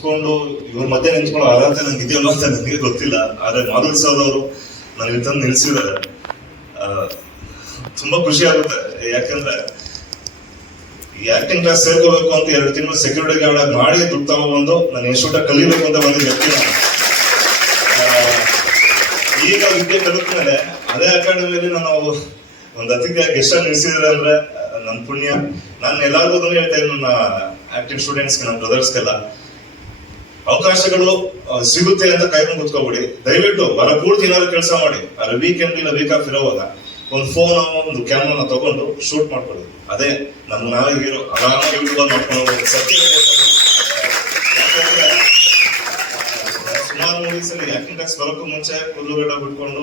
ಕುತ್ಕೊಂಡು ಇವ್ರ ಮಧ್ಯೆ ನಿಂತ್ಕೊಳ್ಳೋ ಅರ್ಹತೆ ನಂಗೆ ಇದೆಯಲ್ಲ ಅಂತ ನನಗೆ ಗೊತ್ತಿಲ್ಲ. ಆದ್ರೆ ಮಾಧುರಿ ಸರ್ ಅವರು ನನಗೆ ತಂದು ನಿಲ್ಸಿದ್ದಾರೆ. ತುಂಬಾ ಖುಷಿ ಆಗುತ್ತೆ. ಯಾಕಂದ್ರೆ ಈ ಆಕ್ಟಿಂಗ್ ಕ್ಲಾಸ್ ಸೇರ್ಕೋಬೇಕು ಅಂತ 2 ತಿಂಗಳು ಸೆಕ್ಯೂರಿಟಿ ಗಾರ್ಡ್ ಆಗಿ ಮಾಡಿ ದುಡ್ಡು ತಗೊಂಡು ನಾನು ಇನ್ಸ್ಟಿಟ್ಯೂಟ್ ಕಲಿಬೇಕು ಅಂತ ಬಂದಿದ್ದ ವ್ಯಕ್ತಿ ನಾನು. ಈಗ ವಿದ್ಯೆ ಕಲಿತ್ಮೇಲೆ ಅದೇ ಅಕಾಡೆಮಿಯಲ್ಲಿ ನಾನು ಒಂದು ಅತಿಥಿಯಾಗಿ ಗೆಸ್ಟ್ ನಿಲ್ಸಿದ್ರೆ ಅಂದ್ರೆ ನನ್ನ ಪುಣ್ಯ. ನಾನು ಎಲ್ಲರಿಗೂ ಅದನ್ನು ಹೇಳ್ತಾ ಇದ್ದೀನಿ, ನನ್ನ ಆಕ್ಟಿಂಗ್ ಸ್ಟೂಡೆಂಟ್ಸ್ಗೆ, ನಮ್ಮ ಬ್ರದರ್ಸ್ಗೆಲ್ಲ ಅವಕಾಶಗಳು ಸಿಗುತ್ತೆ ಅಂತ ಕಾಯ್ಕೊಂಡು ಕುತ್ಕೋಬಿಡಿ. ದಯವಿಟ್ಟು ವಾರ ಪೂರ್ತಿ ಏನಾದ್ರು ಕೆಲಸ ಮಾಡಿ, ಅದ್ರ ವೀಕೆಂಡ್ ಇಲ್ಲ ವೀಕ್ ಆಫ್ ಇರೋವಾಗ ಒಂದು ಫೋನ್ ಒಂದು ಕ್ಯಾಮ್ರಾನ ತಗೊಂಡು ಶೂಟ್ ಮಾಡ್ಕೊಳ್ಳಿ. ಅದೇ ನಾವೇ ಹೀರೋ. ಆರಾಮಾಗಿ ಯೂಟ್ಯೂಬ್ ಮಾಡ್ಕೊಂಡು ಸತ್ಯ. ಸುಮಾರು ಮೂವೀಸಲ್ಲಿ ಆಕ್ಟಿಂಗ್ ಕ್ಲಾಸ್ ಬರೋಕ್ಕೂ ಮುಂಚೆ ಹುಲ್ಲುಗಡ್ಡ ಬಿಟ್ಕೊಂಡು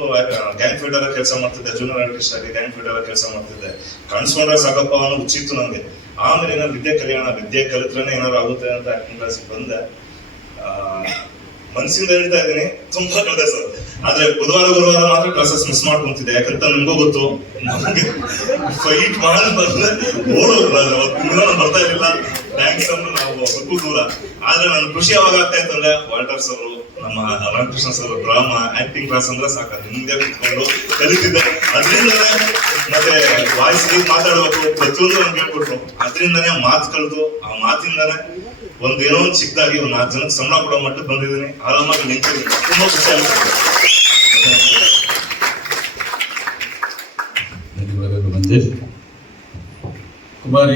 ಗ್ಯಾಂಗ್ ಫೈಟರ್ ಕೆಲಸ ಮಾಡ್ತಿದ್ದೆ. ಜೂನಿಯರ್ ಆರ್ಟಿಸ್ಟ್ ಆಗಿ ಗ್ಯಾಂಗ್ ಫೈಟರ್ ಕೆಲಸ ಮಾಡ್ತಿದ್ದೆ. ಕಾಣಿಸ್ಕೊಂಡ್ರೆ ಸಾಕಪ್ಪ ಅನ್ನೋ ಹುಚ್ಚಿತ್ತು ನನಗೆ. ಆಮೇಲೆ ಏನಾದ್ರು ವಿದ್ಯೆ ಕಲಿಯೋಣ, ವಿದ್ಯೆ ಕಲಿತ್ರೇನೆ ಏನಾದ್ರು ಆಗುತ್ತೆ ಅಂತ ಆಕ್ಟಿಂಗ್ ಕ್ಲಾಸಿಗೆ ಬಂದೆ. ಮನಸ್ಸಿಂದ ಹೇಳ್ತಾ ಇದ್ದೀನಿ, ತುಂಬಾ ಕಲಿತೆ ಸರ್. ಆದ್ರೆ ಗುರುವಾರ ಮಾತ್ರ ಕ್ಲಾಸಸ್ ಮಿಸ್ ಮಾಡ್ಕೊಂತಿದ್ದೆ. ಯಾಕಂತ ನಿಮ್ಗೂ ಗೊತ್ತು, ನಮಗೆ ಫೈಟ್ ಮಾಡಿ ಬಂದ್ರೆ ಓಡೋದು ಬರ್ತಾ ಇರಲಿಲ್ಲ. ಥ್ಯಾಂಕ್ಸ್ ಅಂದ್ರೆ ನಾವು ಅದಕ್ಕೂ ದೂರ. ಆದ್ರೆ ನನ್ ಖುಷಿ ಯಾವಾಗ ಆಗ್ತಾ ಇತ್ತಂದ್ರೆ ವಾಲ್ಟರ್ಸ್ ಅವರು, ನಮ್ಮ Ramakrishna sir drama acting class ಅಂದ್ರೆ ಸಾಕು ನಿಮ್ದೇ ಕುತ್ಕೊಂಡು ಕಲಿತಿದ್ದೆ. ಅದರಿಂದನೇ ಮತ್ತೆ ವಾಯ್ಸ್ ಮಾತಾಡ್ಬೇಕು ಪ್ರತಿಯೊಂದು ನಮ್ಗೆ ಹೇಳ್ಕೊಟ್ರು. ಅದರಿಂದನೇ ಮಾತು ಕಲಿತು, ಆ ಮಾತಿಂದಾನೆ ಏನೋ ಒಂದು ಚಿಕ್ಕದಾಗಿ ಒಂದು 4 ಜನಕ್ಕೆ ಸಂಬಳ ಕೊಡೋ ಮಟ್ಟಕ್ಕೆ ಬಂದಿದ್ದೀನಿ. ಆರಾಮಾಗಿ ನಿಂತಿದ್ದೀನಿ. ತುಂಬಾ ಖುಷಿ ಆಗುತ್ತೆ. ಧನ್ಯವಾದಗಳು ಮಂಜೇಶ್ ಕುಮಾರ್.